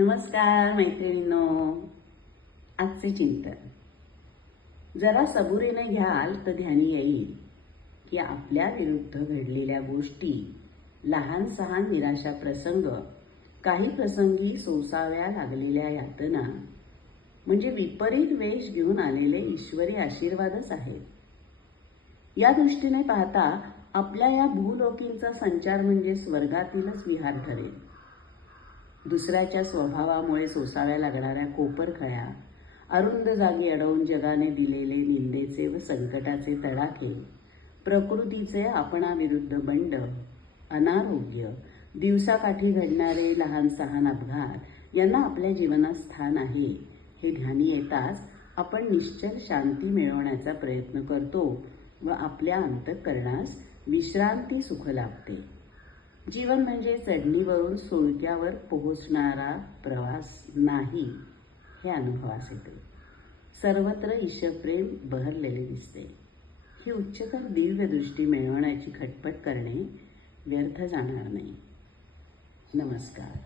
नमस्कार मैत्रिणींनो. आजचे चिंतन जरा सबुरीने घ्याल तर ध्यानी येईल की आपल्या विरुद्ध घडलेल्या गोष्टी, लहान सहान निराशा प्रसंग, काही प्रसंगी सोसाव्या लागलेल्या यातना म्हणजे विपरीत वेश घेऊन आलेले ईश्वरी आशीर्वादच आहेत. या दृष्टीने पाहता आपल्या या भूलोकींचा संचार म्हणजे स्वर्गातीलच विहार ठरेल. दुसऱ्याच्या स्वभावामुळे सोसाव्या लागणाऱ्या कोपरखळ्या, अरुंद जागी अडवून जगाने दिलेले निंदेचे व संकटाचे तडाखे, प्रकृतीचे आपणाविरुद्ध बंड, अनारोग्य, दिवसाकाठी घडणारे लहान सहान अपघात यांना आपल्या जीवनात स्थान आहे हे ध्यानी येताच आपण निश्चल शांती मिळवण्याचा प्रयत्न करतो व आपल्या अंतःकरणास विश्रांती सुख लाभते. जीवन म्हणजे चढणीवरून सुळक्यावर पोहोचणारा प्रवास नाही हे अनुभवास येते. सर्वत्र ईशप्रेम बहरलेले दिसते. ही उच्चतर दिव्य दृष्टी मिळवण्याची खटपट करणे व्यर्थ जाणार नाही. नमस्कार.